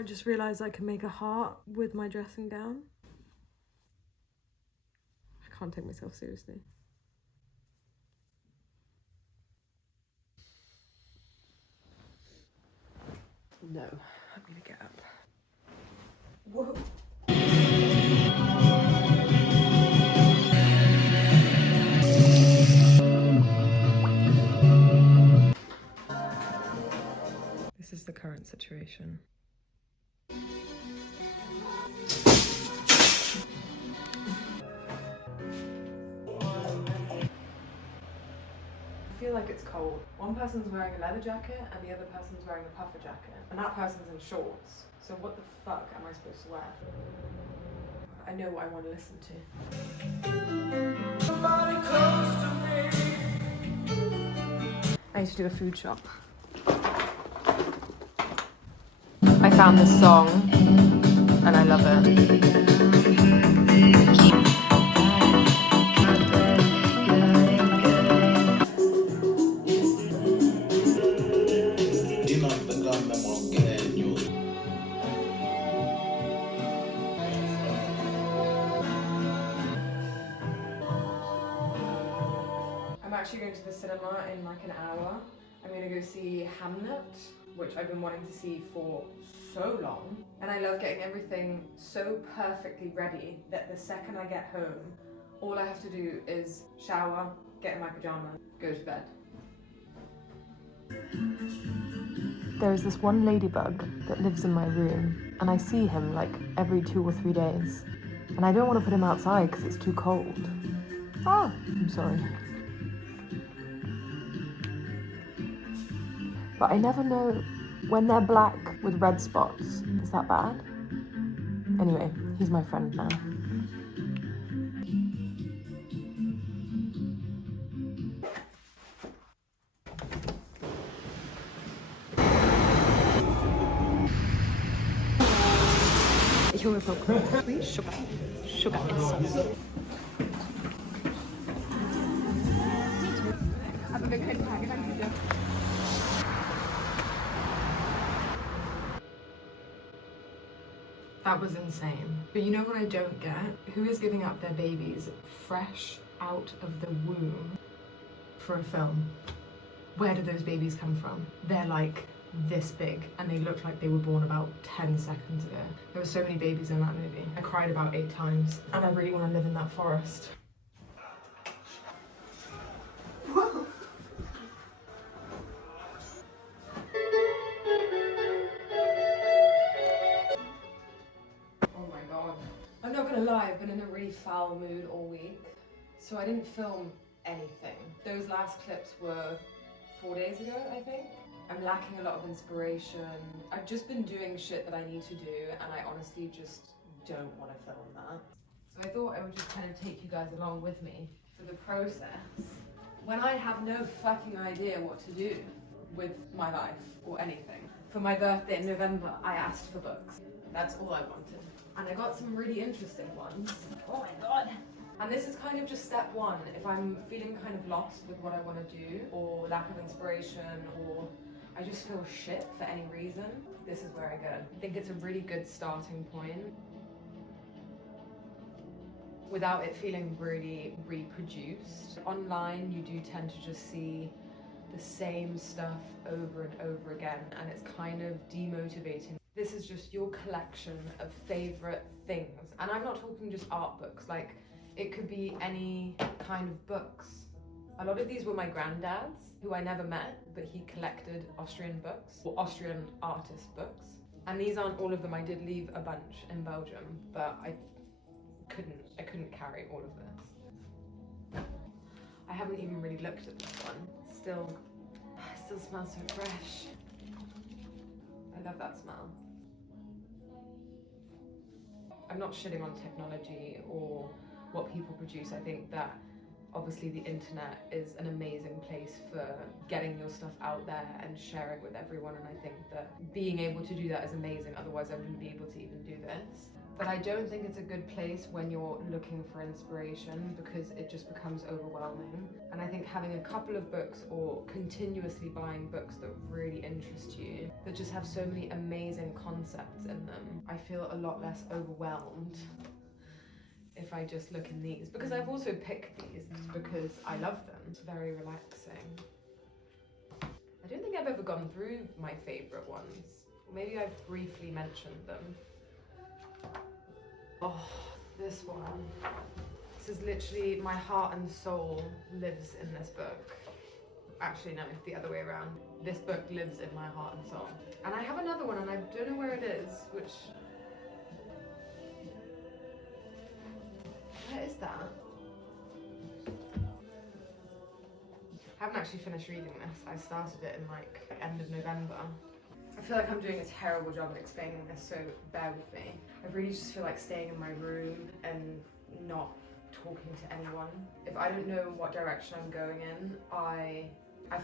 I just realised I can make a heart with my dressing gown. I can't take myself seriously. No, I'm gonna get up. Whoa. This is the current situation. I feel like it's cold. One person's wearing a leather jacket and the other person's wearing a puffer jacket. And that person's in shorts. So what the fuck am I supposed to wear? I know what I want to listen to. I need to do a food shop. I found this song and I love it. I'm actually going to the cinema in like an hour. I'm going to go see Hamlet, which I've been wanting to see for so long. And I love getting everything so perfectly ready that the second I get home, all I have to do is shower, get in my pajamas, go to bed. There is this one ladybug that lives in my room, and I see him like every 2 or 3 days. And I don't want to put him outside because it's too cold. Ah, I'm sorry. But I never know when they're black with red spots. Is that bad? Anyway, he's my friend now. Ich hole mir Popcorn. Sugar. Sugar and sauce. Aber wir können tagelang wieder. That was insane. But you know what I don't get? Who is giving up their babies fresh out of the womb for a film? Where do those babies come from? They're like this big and they look like they were born about 10 seconds ago. There were so many babies in that movie. I cried about 8 times and I really want to live in that forest. Whoa. Oh my god. I'm not gonna lie, I've been in a really foul mood all week, so I didn't film anything. Those last clips were 4 days ago, I think. I'm lacking a lot of inspiration. I've just been doing shit that I need to do and I honestly just don't want to film that. So I thought I would just kind of take you guys along with me for the process. When I have no fucking idea what to do with my life or anything. For my birthday in November, I asked for books. That's all I wanted. And I got some really interesting ones. Oh my god. And this is kind of just step one. If I'm feeling kind of lost with what I want to do, or lack of inspiration, or I just feel shit for any reason, this is where I go. I think it's a really good starting point without it feeling really reproduced. Online, you do tend to just see the same stuff over and over again, and it's kind of demotivating. This is just your collection of favorite things. And I'm not talking just art books, like it could be any kind of books. A lot of these were my granddad's, who I never met, but he collected Austrian books, or Austrian artist books. And these aren't all of them. I did leave a bunch in Belgium, but I couldn't carry all of this. I haven't even really looked at this one. Still smells so fresh. I love that smell. I'm not shitting on technology or what people produce. I think that obviously the internet is an amazing place for getting your stuff out there and sharing with everyone, and I think that being able to do that is amazing, otherwise I wouldn't be able to even do this. But I don't think it's a good place when you're looking for inspiration because it just becomes overwhelming. And I think having a couple of books or continuously buying books that really interest you, that just have so many amazing concepts in them, I feel a lot less overwhelmed if I just look in these. Because I've also picked these because I love them. It's very relaxing. I don't think I've ever gone through my favourite ones. Maybe I've briefly mentioned them. Oh, this one. This is literally, my heart and soul lives in this book. Actually, no, it's the other way around. This book lives in my heart and soul. And I have another one and I don't know where it is, which... Where is that? I haven't actually finished reading this. I started it in like end of November. I feel like I'm doing a terrible job at explaining this, so bear with me. I really just feel like staying in my room and not talking to anyone. If I don't know what direction I'm going in, I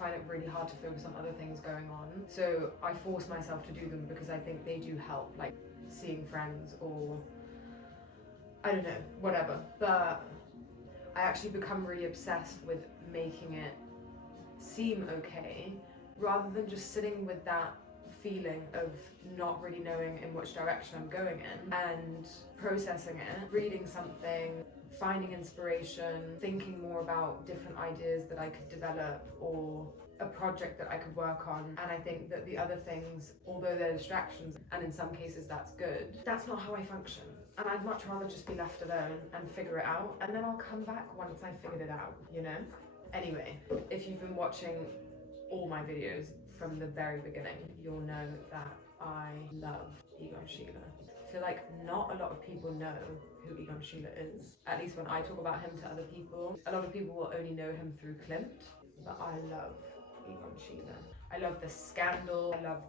find it really hard to focus on other things going on. So I force myself to do them because I think they do help, like seeing friends or I don't know, whatever. But I actually become really obsessed with making it seem okay rather than just sitting with that feeling of not really knowing in which direction I'm going in and processing it, reading something, finding inspiration, thinking more about different ideas that I could develop or a project that I could work on. And I think that the other things, although they're distractions, and in some cases that's good, that's not how I function. And I'd much rather just be left alone and figure it out, and then I'll come back once I figured it out, you know? Anyway, if you've been watching all my videos from the very beginning, you'll know that I love Egon Schiele. I feel like not a lot of people know who Egon Schiele is, at least when I talk about him to other people. A lot of people will only know him through Klimt, but I love Egon Schiele. I love the scandal, I love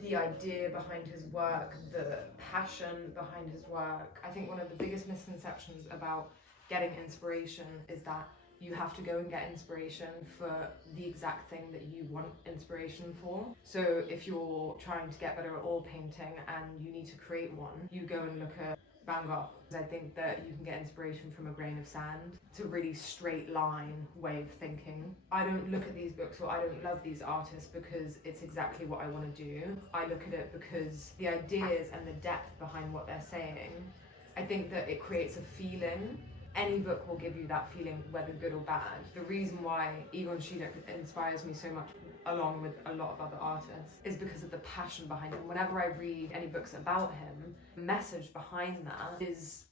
the idea behind his work, the passion behind his work. I think one of the biggest misconceptions about getting inspiration is that you have to go and get inspiration for the exact thing that you want inspiration for. So if you're trying to get better at oil painting and you need to create one, you go and look at Van Gogh. I think that you can get inspiration from a grain of sand. It's a really straight line way of thinking. I don't look at these books or I don't love these artists because it's exactly what I want to do. I look at it because the ideas and the depth behind what they're saying, I think that it creates a feeling. Any book will give you that feeling, whether good or bad. The reason why Egon Schiele inspires me so much, along with a lot of other artists, is because of the passion behind him. Whenever I read any books about him, the message behind that is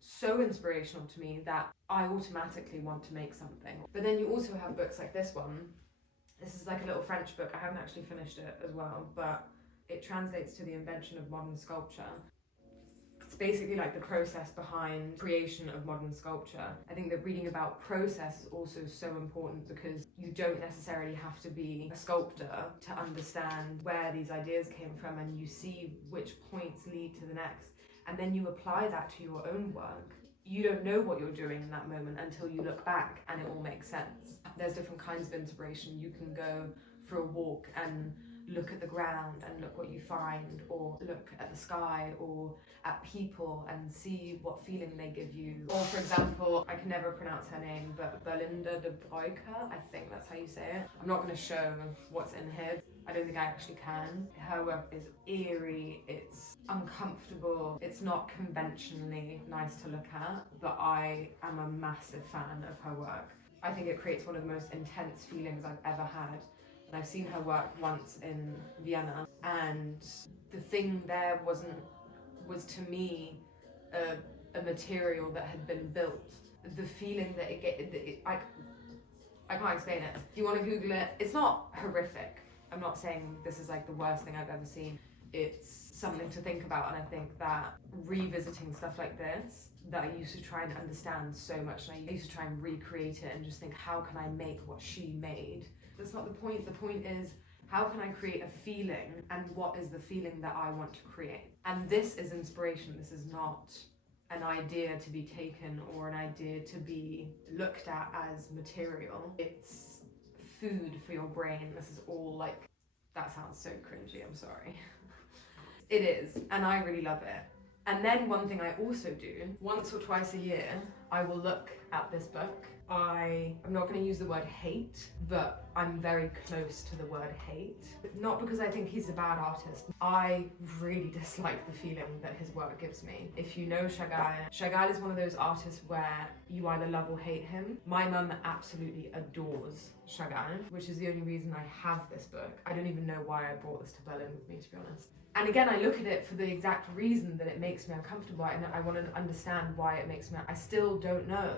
so inspirational to me that I automatically want to make something. But then you also have books like this one. This is like a little French book. I haven't actually finished it as well, but it translates to the invention of modern sculpture. It's basically like the process behind creation of modern sculpture. I think that reading about process is also so important because you don't necessarily have to be a sculptor to understand where these ideas came from, and you see which points lead to the next, and then you apply that to your own work. You don't know what you're doing in that moment until you look back and it all makes sense. There's different kinds of inspiration. You can go for a walk and look at the ground and look what you find, or look at the sky or at people and see what feeling they give you. Or for example, I can never pronounce her name, but Belinda de Bruyker, I think that's how you say it. I'm not going to show what's in here. I don't think I actually can. Her work is eerie, it's uncomfortable, it's not conventionally nice to look at, but I am a massive fan of her work. I think it creates one of the most intense feelings I've ever had. And I've seen her work once in Vienna, and the thing there was to me a material that had been built. The feeling that I can't explain it. If you want to Google it, it's not horrific. I'm not saying this is like the worst thing I've ever seen. It's something to think about, and I think that revisiting stuff like this, that I used to try and understand so much, and I used to try and recreate it and just think, how can I make what she made? That's not the point. The point is, how can I create a feeling, and what is the feeling that I want to create? And this is inspiration. This is not an idea to be taken or an idea to be looked at as material. It's food for your brain. This is all like, that sounds so cringy, I'm sorry. It is, and I really love it. And then one thing I also do, once or twice a year, I will look at this book. I'm not going to use the word hate, but I'm very close to the word hate. Not because I think he's a bad artist. I really dislike the feeling that his work gives me. If you know Chagall is one of those artists where you either love or hate him. My mum absolutely adores Chagall, which is the only reason I have this book. I don't even know why I brought this to Berlin with me, to be honest. And again, I look at it for the exact reason that it makes me uncomfortable, and I want to understand why it makes me. I still don't know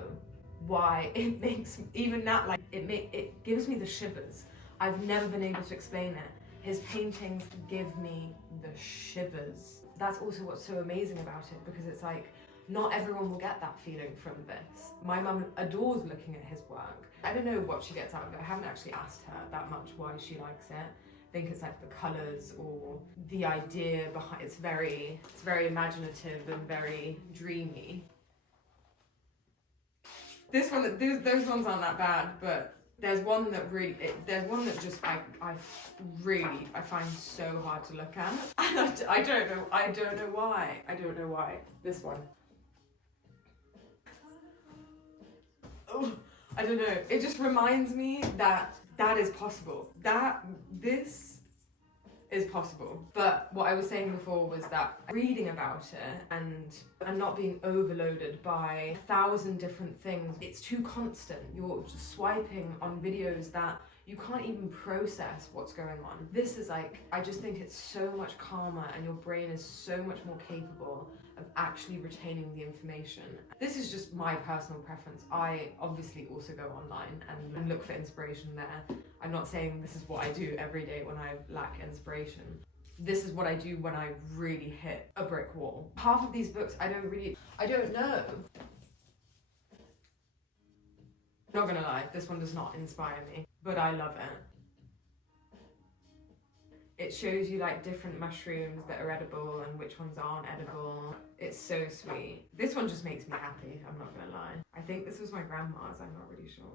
why it makes, even that, like, it gives me the shivers. I've never been able to explain it. His paintings give me the shivers. That's also what's so amazing about it, because it's like, not everyone will get that feeling from this. My mum adores looking at his work. I don't know what she gets out of it. I haven't actually asked her that much why she likes it. I think it's like the colours or the idea behind. It's very imaginative and very dreamy. Those ones aren't that bad, but there's one that just I find so hard to look at. And I don't know why. This one. Oh, I don't know. It just reminds me that is possible. This is possible. But what I was saying before was that reading about it and not being overloaded by 1,000 different things, it's too constant. You're just swiping on videos that you can't even process what's going on. This is like, I just think it's so much calmer, and your brain is so much more capable of actually retaining the information. This is just my personal preference. I obviously also go online and look for inspiration there. I'm not saying this is what I do every day when I lack inspiration. This is what I do when I really hit a brick wall. Half of these books I don't know. Not gonna lie, this one does not inspire me, but I love it. It shows you like different mushrooms that are edible and which ones aren't edible. It's so sweet. This one just makes me happy, I'm not gonna lie. I think this was my grandma's, I'm not really sure.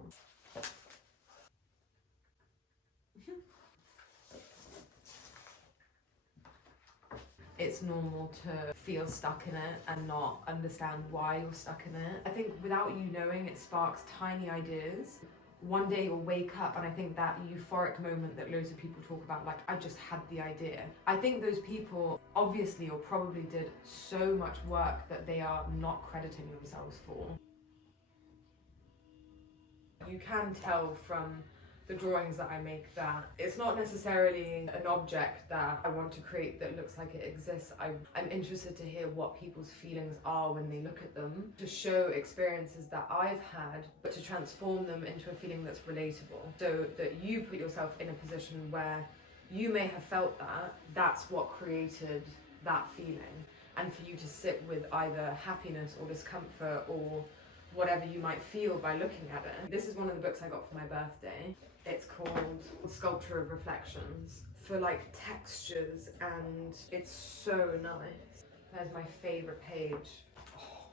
It's normal to feel stuck in it and not understand why you're stuck in it. I think without you knowing, it sparks tiny ideas. One day you'll wake up, and I think that euphoric moment that loads of people talk about, like, I just had the idea. I think those people obviously or probably did so much work that they are not crediting themselves for. You can tell from the drawings that I make that it's not necessarily an object that I want to create that looks like it exists. I'm interested to hear what people's feelings are when they look at them, to show experiences that I've had, but to transform them into a feeling that's relatable, so that you put yourself in a position where you may have felt that. That's what created that feeling, and for you to sit with either happiness or discomfort or whatever you might feel by looking at it. This is one of the books I got for my birthday. It's called Sculpture of Reflections, for like textures, and it's so nice. There's my favourite page. Oh.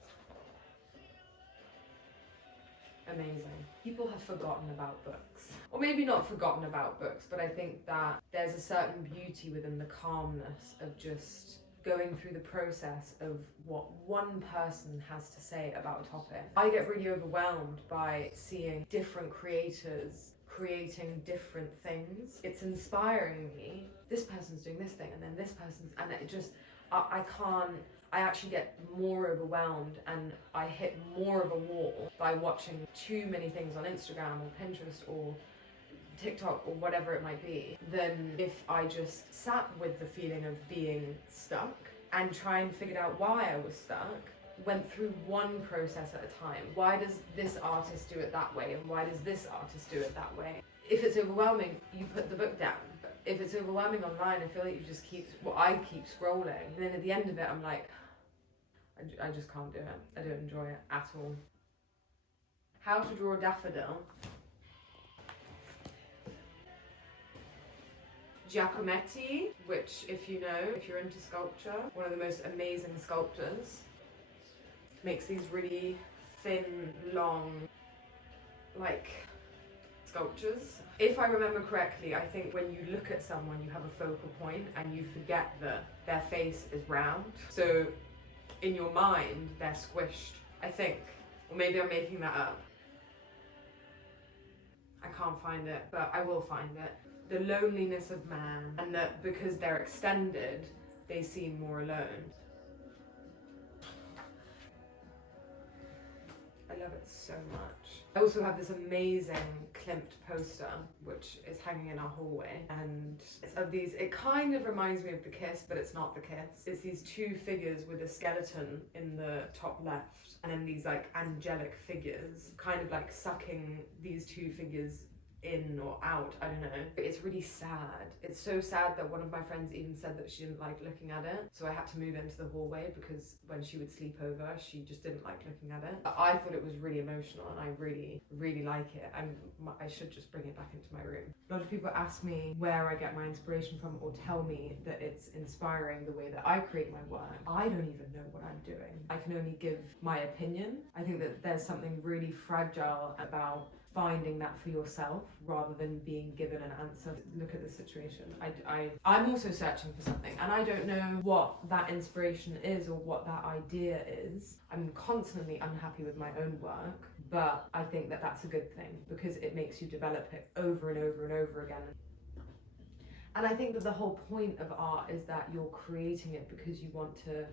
Amazing. People have forgotten about books. Or maybe not forgotten about books, but I think that there's a certain beauty within the calmness of just going through the process of what one person has to say about a topic. I get really overwhelmed by seeing different creators creating different things. It's inspiring me. This person's doing this thing, and then this person's, and it just, I actually get more overwhelmed, and I hit more of a wall by watching too many things on Instagram or Pinterest or TikTok or whatever it might be, than if I just sat with the feeling of being stuck and try and figured out why I was stuck, went through one process at a time. Why does this artist do it that way, and why does this artist do it that way? If it's overwhelming, you put the book down. If it's overwhelming online, I feel like you just I keep scrolling, and then at the end of it I'm like, I just can't do it. I don't enjoy it at all. How to draw a daffodil. Giacometti, which, if you know, if you're into sculpture, one of the most amazing sculptors, makes these really thin, long, like, sculptures. If I remember correctly, I think when you look at someone, you have a focal point and you forget that their face is round. So in your mind, they're squished, I think. Or maybe I'm making that up. I can't find it, but I will find it. The loneliness of man, and that because they're extended, they seem more alone. I love it so much. I also have this amazing Klimt poster, which is hanging in our hallway, and it's of these, it kind of reminds me of The Kiss, but it's not The Kiss. It's these two figures with a skeleton in the top left, and then these like angelic figures, kind of like sucking these two figures in or out, I don't know. It's really sad. It's so sad that one of my friends even said that she didn't like looking at it. So I had to move into the hallway because when she would sleep over, she just didn't like looking at it. I thought it was really emotional and I really, really like it. I should just bring it back into my room. A lot of people ask me where I get my inspiration from or tell me that it's inspiring the way that I create my work. I don't even know what I'm doing. I can only give my opinion. I think that there's something really fragile about finding that for yourself rather than being given an answer. Look at the situation. I'm also searching for something and I don't know what that inspiration is or what that idea is. I'm constantly unhappy with my own work, but I think that that's a good thing because it makes you develop it over and over and over again. And I think that the whole point of art is that you're creating it because you want to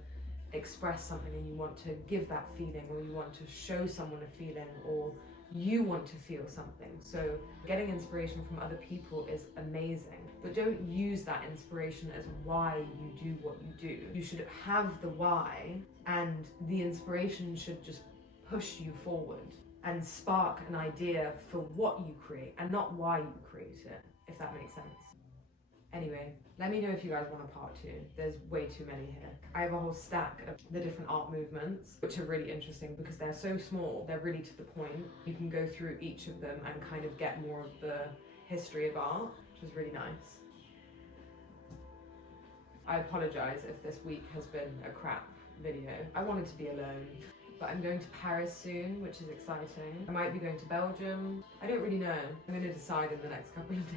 express something and you want to give that feeling, or you want to show someone a feeling, or you want to feel something. So getting inspiration from other people is amazing, but don't use that inspiration as why you do what you do. You should have the why, and the inspiration should just push you forward and spark an idea for what you create and not why you create it, if that makes sense. Anyway, let me know if you guys want a part 2. There's way too many here. I have a whole stack of the different art movements, which are really interesting because they're so small, they're really to the point. You can go through each of them and kind of get more of the history of art, which is really nice. I apologise if this week has been a crap video. I wanted to be alone, but I'm going to Paris soon, which is exciting. I might be going to Belgium. I don't really know. I'm going to decide in the next couple of days.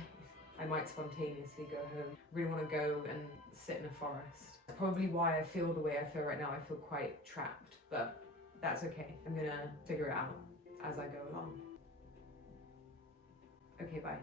I might spontaneously go home. I really want to go and sit in a forest. That's probably why I feel the way I feel right now. I feel quite trapped, but that's okay. I'm gonna figure it out as I go along. Okay, bye.